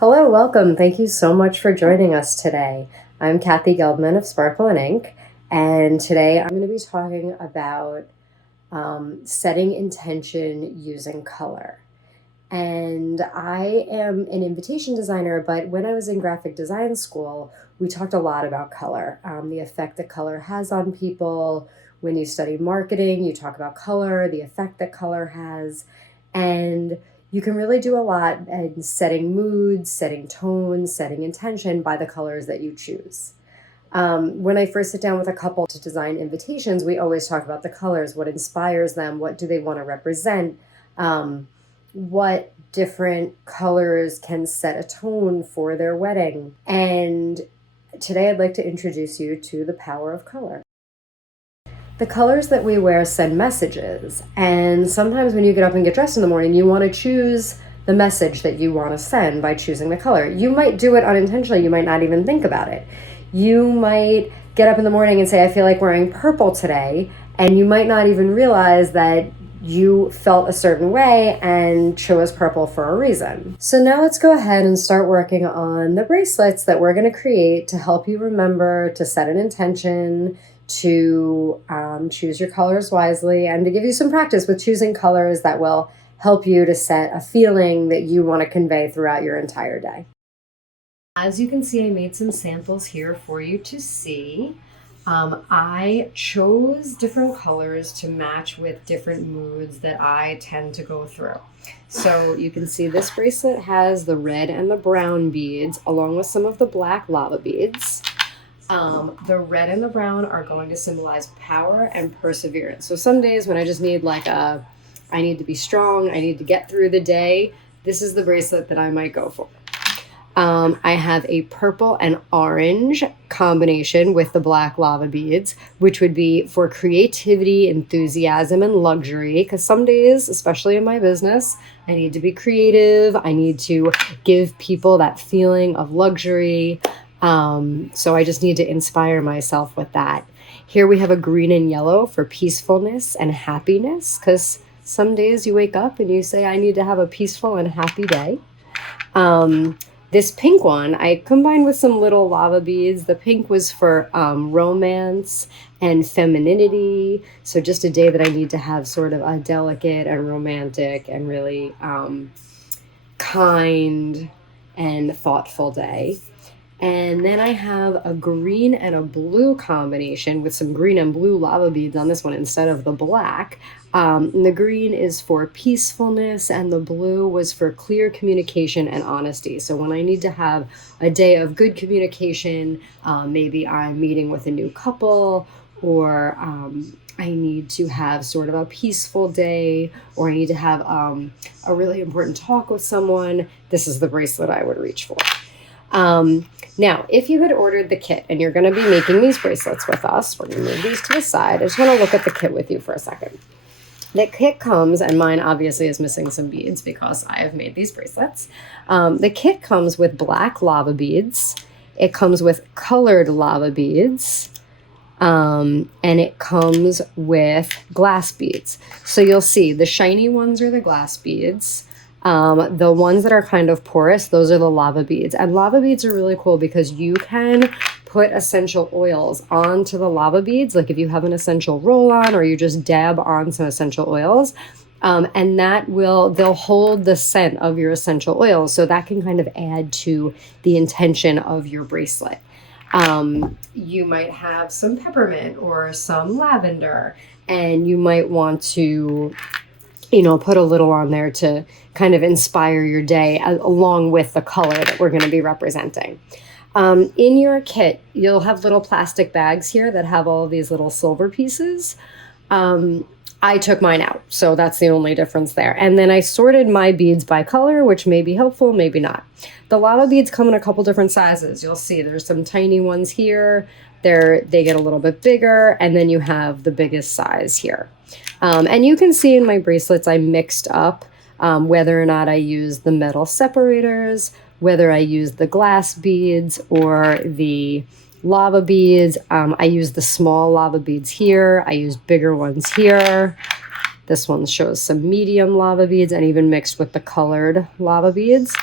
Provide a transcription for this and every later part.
Hello, welcome. Thank you so much for joining us today. I'm Kathy Gelbman of Sparkle and Ink, and today I'm going to be talking about setting intention using color. And I am an invitation designer, but when I was in graphic design school, we talked a lot about color, the effect that color has on people. When you study marketing, you talk about color, the effect that color has, and you can really do a lot in setting moods, setting tones, setting intention by the colors that you choose. When I first sit down with a couple to design invitations, we always talk about the colors, what inspires them, what do they want to represent, what different colors can set a tone for their wedding. And today I'd like to introduce you to the power of color. The colors that we wear send messages, and sometimes when you get up and get dressed in the morning, you want to choose the message that you want to send by choosing the color. You might do it unintentionally, you might not even think about it. You might get up in the morning and say, I feel like wearing purple today, and you might not even realize that you felt a certain way and chose purple for a reason. So now let's go ahead and start working on the bracelets that we're going to create to help you remember to set an intention, to choose your colors wisely, and to give you some practice with choosing colors that will help you to set a feeling that you want to convey throughout your entire day. As you can see, I made some samples here for you to see. I chose different colors to match with different moods that I tend to go through. So you can see this bracelet has the red and the brown beads along with some of the black lava beads. The red and the brown are going to symbolize power and perseverance. So some days when I just need I need to be strong, I need to get through the day, this is the bracelet that I might go for. I have a purple and orange combination with the black lava beads, which would be for creativity, enthusiasm, and luxury. Because some days, especially in my business, I need to be creative. I need to give people that feeling of luxury. So I just need to inspire myself with that. Here we have a green and yellow for peacefulness and happiness, because some days you wake up and you say, I need to have a peaceful and happy day. This pink one, I combined with some little lava beads. The pink was for romance and femininity. So just a day that I need to have sort of a delicate and romantic and really kind and thoughtful day. And then I have a green and a blue combination with some green and blue lava beads on this one instead of the black. And the green is for peacefulness and the blue was for clear communication and honesty. So when I need to have a day of good communication, maybe I'm meeting with a new couple, or I need to have sort of a peaceful day, or I need to have a really important talk with someone, this is the bracelet I would reach for. Now, if you had ordered the kit and you're going to be making these bracelets with us, we're going to move these to the side. I just want to look at the kit with you for a second. The kit comes, and mine obviously is missing some beads because I have made these bracelets. The kit comes with black lava beads. It comes with colored lava beads. And it comes with glass beads. So you'll see the shiny ones are the glass beads. The ones that are kind of porous, those are the lava beads. And lava beads are really cool because you can put essential oils onto the lava beads. Like if you have an essential roll-on or you just dab on some essential oils, and they'll hold the scent of your essential oils. So that can kind of add to the intention of your bracelet. You might have some peppermint or some lavender, and you might want to put a little on there to kind of inspire your day along with the color that we're going to be representing. In your kit, you'll have little plastic bags here that have all of these little silver pieces. I took mine out, so that's the only difference there. And then I sorted my beads by color, which may be helpful, maybe not. The lava beads come in a couple different sizes. You'll see there's some tiny ones here. They get a little bit bigger, and then you have the biggest size here. And you can see in my bracelets, I mixed up whether or not I used the metal separators, whether I used the glass beads or the lava beads. I used the small lava beads here. I used bigger ones here. This one shows some medium lava beads and even mixed with the colored lava beads.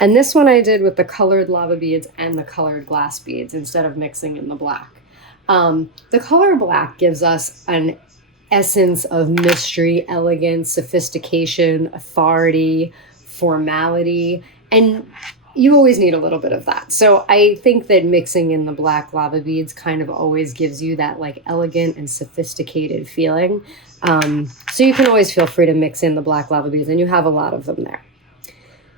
And this one I did with the colored lava beads and the colored glass beads instead of mixing in the black. The color black gives us an essence of mystery, elegance, sophistication, authority, formality, and you always need a little bit of that. So I think that mixing in the black lava beads kind of always gives you that like elegant and sophisticated feeling. So you can always feel free to mix in the black lava beads, and you have a lot of them there.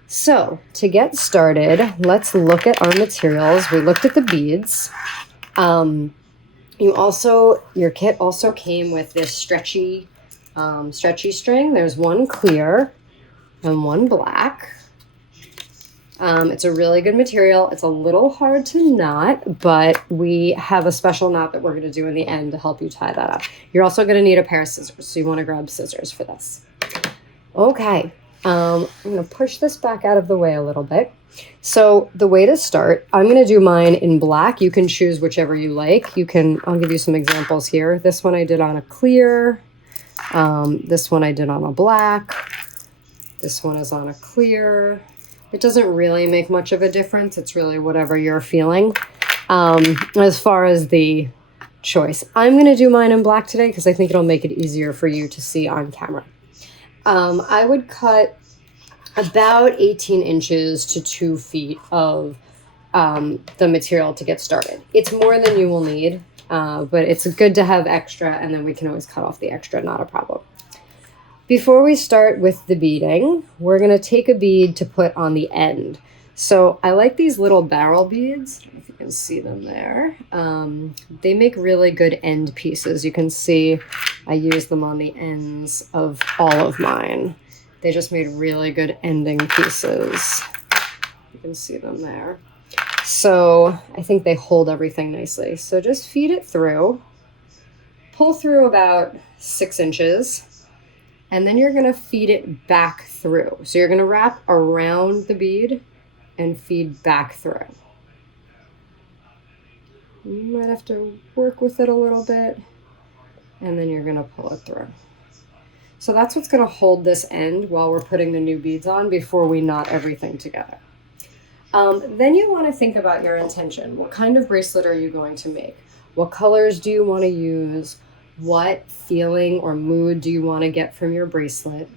So to get started, let's look at our materials. We looked at the beads. Your kit also came with this stretchy string. There's one clear and one black. It's a really good material. It's a little hard to knot, but we have a special knot that we're going to do in the end to help you tie that up. You're also going to need a pair of scissors, so you want to grab scissors for this. Okay, I'm going to push this back out of the way a little bit. So the way to start, I'm going to do mine in black. You can choose whichever you like. I'll give you some examples here. This one I did on a clear. This one I did on a black. This one is on a clear. It doesn't really make much of a difference. It's really whatever you're feeling. As far as the choice, I'm going to do mine in black today because I think it'll make it easier for you to see on camera. I would cut about 18 inches to 2 feet of the material to get started. It's more than you will need, but it's good to have extra, and then we can always cut off the extra, not a problem. Before we start with the beading, we're going to take a bead to put on the end. So I like these little barrel beads, I don't know if you can see them there. They make really good end pieces. You can see I use them on the ends of all of mine. They just made really good ending pieces. You can see them there. So I think they hold everything nicely. So just feed it through, pull through about 6 inches, and then you're going to feed it back through. So you're going to wrap around the bead and feed back through. You might have to work with it a little bit, and then you're going to pull it through. So that's what's going to hold this end while we're putting the new beads on before we knot everything together. Then you want to think about your intention. What kind of bracelet are you going to make? What colors do you want to use? What feeling or mood do you want to get from your bracelet?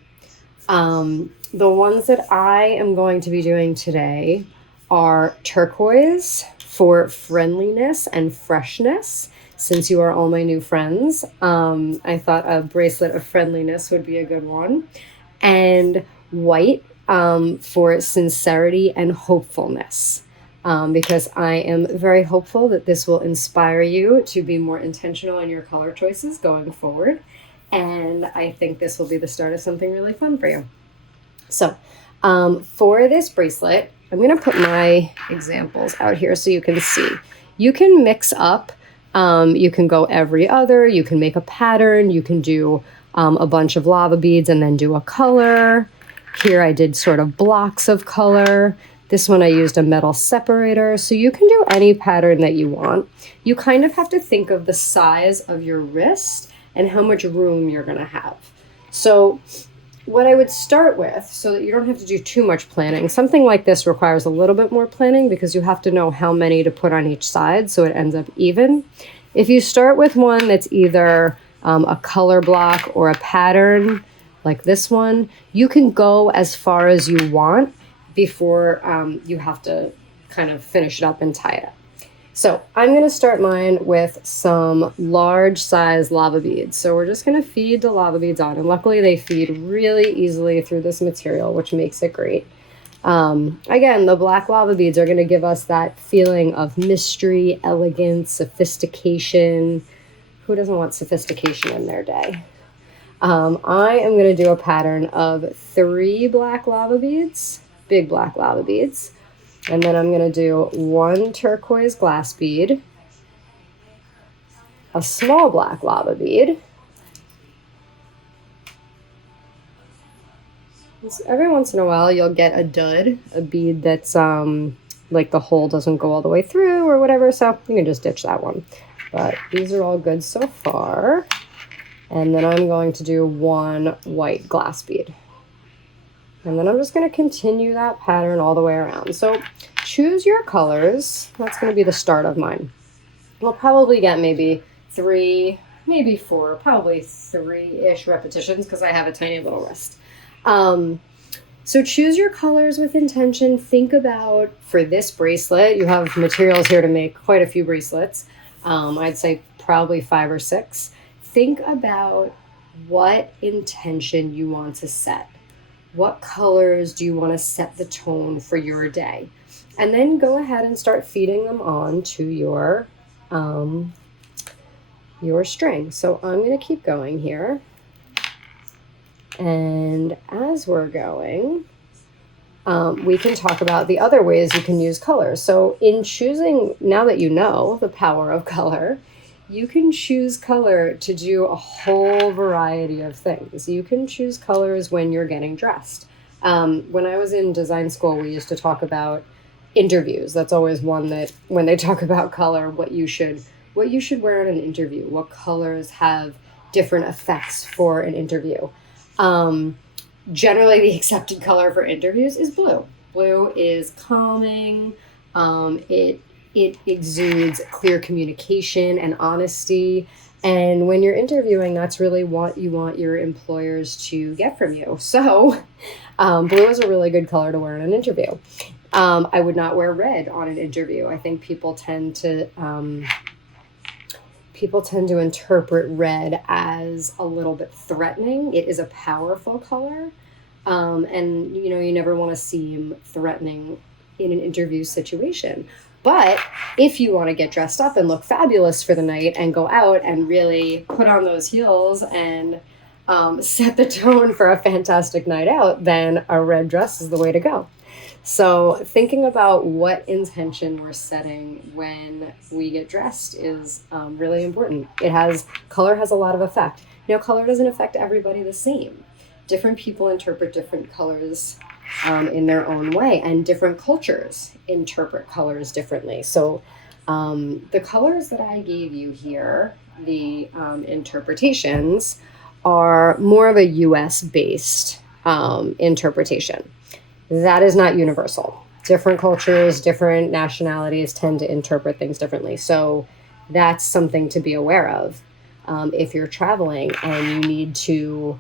The ones that I am going to be doing today are turquoise for friendliness and freshness. Since you are all my new friends, I thought a bracelet of friendliness would be a good one. And white for sincerity and hopefulness. Because I am very hopeful that this will inspire you to be more intentional in your color choices going forward. And I think this will be the start of something really fun for you. So for this bracelet, I'm going to put my examples out here so you can see. You can mix up. You can go every other. You can make a pattern. You can do a bunch of lava beads and then do a color. Here I did sort of blocks of color. This one I used a metal separator. So you can do any pattern that you want. You kind of have to think of the size of your wrist and how much room you're going to have. So what I would start with, so that you don't have to do too much planning, something like this requires a little bit more planning because you have to know how many to put on each side so it ends up even. If you start with one that's either a color block or a pattern like this one, you can go as far as you want before you have to kind of finish it up and tie it up. So I'm going to start mine with some large size lava beads. So we're just going to feed the lava beads on. And luckily they feed really easily through this material, which makes it great. Again, the black lava beads are going to give us that feeling of mystery, elegance, sophistication. Who doesn't want sophistication in their day? I am going to do a pattern of 3 black lava beads, big black lava beads. And then I'm going to do 1 turquoise glass bead, a small black lava bead. So every once in a while you'll get a dud, a bead that's like the hole doesn't go all the way through or whatever, so you can just ditch that one. But these are all good so far. And then I'm going to do 1 white glass bead. And then I'm just going to continue that pattern all the way around. So choose your colors. That's going to be the start of mine. We'll probably get maybe 3, maybe 4, probably 3-ish repetitions because I have a tiny little wrist. So choose your colors with intention. Think about, for this bracelet, you have materials here to make quite a few bracelets. I'd say probably 5 or 6. Think about what intention you want to set. What colors do you want to set the tone for your day? And then go ahead and start feeding them on to your string. So I'm going to keep going here. And as we're going, we can talk about the other ways you can use colors. So in choosing, now that you know the power of color, you can choose color to do a whole variety of things. You can choose colors when you're getting dressed. When I was in design school, we used to talk about interviews. That's always one that when they talk about color, what you should wear in an interview, what colors have different effects for an interview. Generally, the accepted color for interviews is blue. Blue is calming. It exudes clear communication and honesty. And when you're interviewing, that's really what you want your employers to get from you. So blue is a really good color to wear in an interview. I would not wear red on an interview. I think people tend to interpret red as a little bit threatening. It is a powerful color. And you never want to seem threatening in an interview situation. But if you want to get dressed up and look fabulous for the night and go out and really put on those heels and set the tone for a fantastic night out, then a red dress is the way to go. So thinking about what intention we're setting when we get dressed is really important. Color has a lot of effect. Now, color doesn't affect everybody the same. Different people interpret different colors in their own way, and different cultures interpret colors differently. So the colors that I gave you here, the interpretations, are more of a US-based interpretation. That is not universal. Different cultures, different nationalities tend to interpret things differently. So that's something to be aware of. If you're traveling and you need to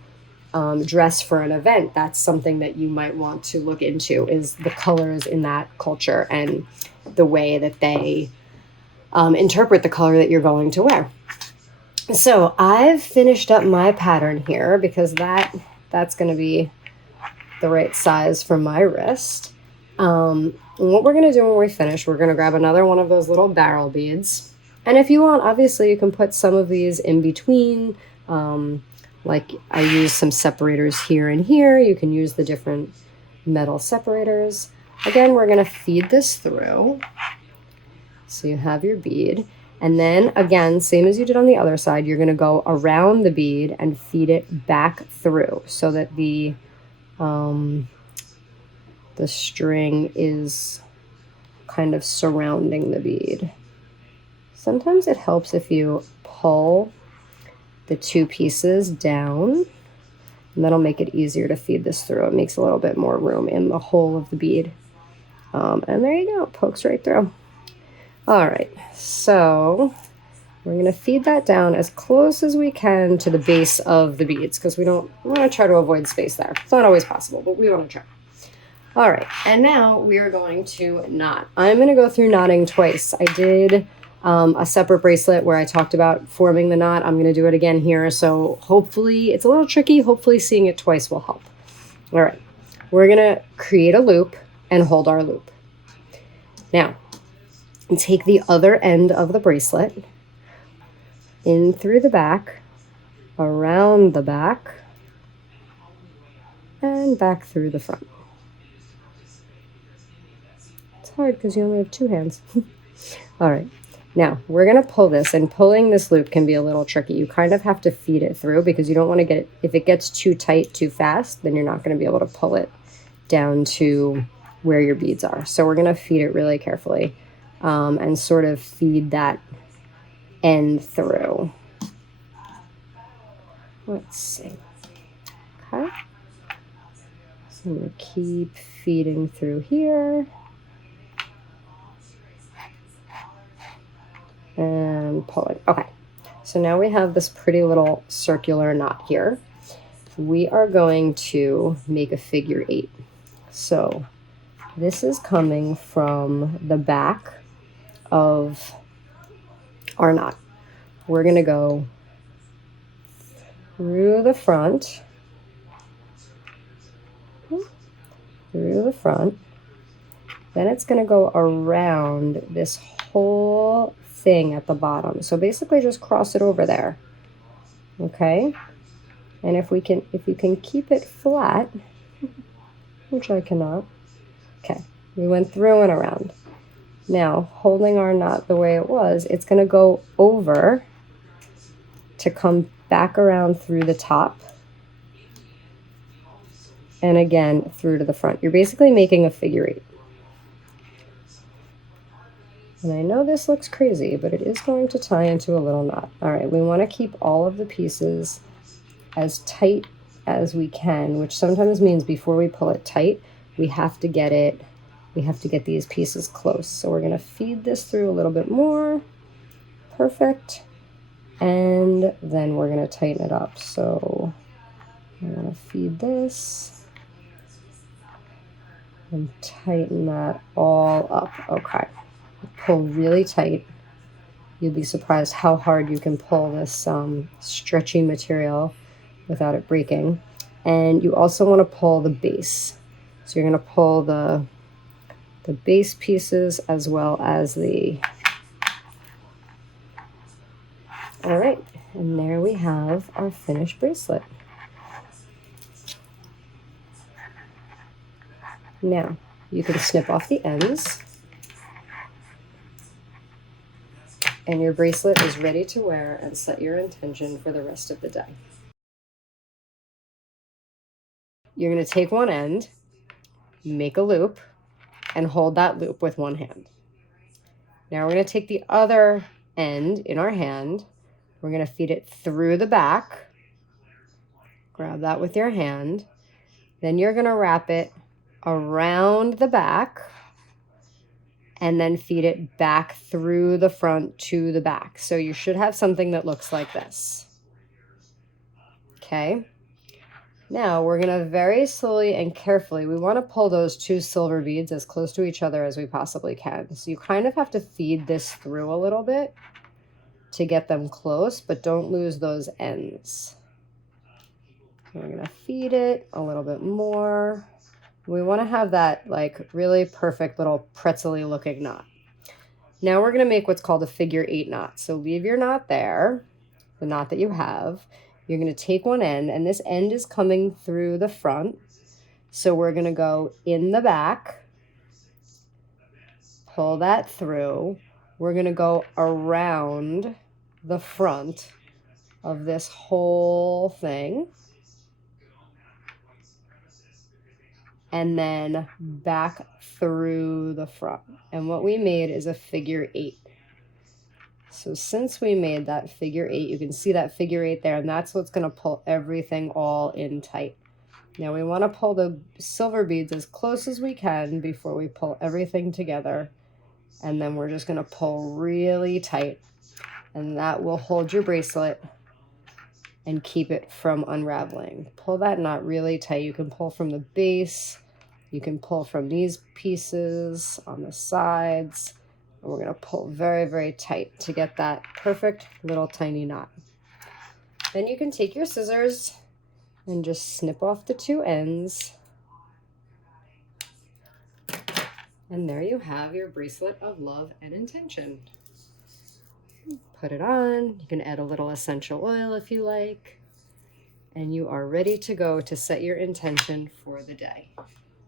dress for an event, that's something that you might want to look into, is the colors in that culture and the way that they interpret the color that you're going to wear. So I've finished up my pattern here because that's going to be the right size for my wrist. And what we're going to do when we finish, we're going to grab another one of those little barrel beads. And if you want, obviously you can put some of these in between. Like I use some separators here and here. You can use the different metal separators. Again, we're going to feed this through. So you have your bead. And then again, same as you did on the other side, you're going to go around the bead and feed it back through so that the string is kind of surrounding the bead. Sometimes it helps if you pull the two pieces down, and that'll make it easier to feed this through. It makes a little bit more room in the hole of the bead. And there you go, pokes right through. All right, so we're gonna feed that down as close as we can to the base of the beads because we want to try to avoid space there. It's not always possible, but we want to try. All right, and now we are going to knot. I'm going to go through knotting twice. I did a separate bracelet where I talked about forming the knot. I'm going to do it again here. So hopefully it's a little tricky. Hopefully seeing it twice will help. All right, we're going to create a loop and hold our loop. Now, take the other end of the bracelet in through the back, around the back, and back through the front. It's hard because you only have 2 hands. All right. Now, we're going to pull this, and pulling this loop can be a little tricky. You kind of have to feed it through because you don't want to get it, if it gets too tight too fast, then you're not going to be able to pull it down to where your beads are. So we're going to feed it really carefully and sort of feed that end through. Let's see. Okay. So I'm going to keep feeding through here. And pulling. Okay, so now we have this pretty little circular knot here. We are going to make a figure 8. So this is coming from the back of our knot. We're going to go through the front, then it's going to go around this whole thing at the bottom. So basically just cross it over there. Okay? And if you can keep it flat, which I cannot. Okay. We went through and around. Now, holding our knot the way it was, it's going to go over to come back around through the top. And again, through to the front. You're basically making a figure 8. And I know this looks crazy, but it is going to tie into a little knot. All right, we want to keep all of the pieces as tight as we can, which sometimes means before we pull it tight, we have to get these pieces close. So we're going to feed this through a little bit more. Perfect. And then we're going to tighten it up. So I'm going to feed this and tighten that all up. Okay. Pull really tight. You'll be surprised how hard you can pull this stretchy material without it breaking. And you also want to pull the base. So you're going to pull the base pieces as well as the... All right, and there we have our finished bracelet. Now, you can snip off the ends, and your bracelet is ready to wear and set your intention for the rest of the day. You're going to take one end, make a loop, and hold that loop with one hand. Now we're going to take the other end in our hand. We're going to feed it through the back. Grab that with your hand. Then you're going to wrap it around the back and then feed it back through the front to the back. So you should have something that looks like this. Okay. Now we're going to very slowly and carefully, we want to pull those 2 silver beads as close to each other as we possibly can. So you kind of have to feed this through a little bit to get them close, but don't lose those ends. We're going to feed it a little bit more. We want to have that like really perfect little pretzel-y looking knot. Now we're going to make what's called a figure 8 knot. So leave your knot there, the knot that you have. You're going to take one end, and this end is coming through the front. So we're going to go in the back, pull that through. We're going to go around the front of this whole thing. And then back through the front. And what we made is a figure 8. So since we made that figure 8, you can see that figure 8 there, and that's what's going to pull everything all in tight. Now we want to pull the silver beads as close as we can before we pull everything together. And then we're just going to pull really tight, and that will hold your bracelet and keep it from unraveling. Pull that knot really tight. You can pull from the base. You can pull from these pieces on the sides. And we're going to pull very, very tight to get that perfect little tiny knot. Then you can take your scissors and just snip off the 2 ends. And there you have your bracelet of love and intention. Put it on. You can add a little essential oil if you like. And you are ready to go to set your intention for the day.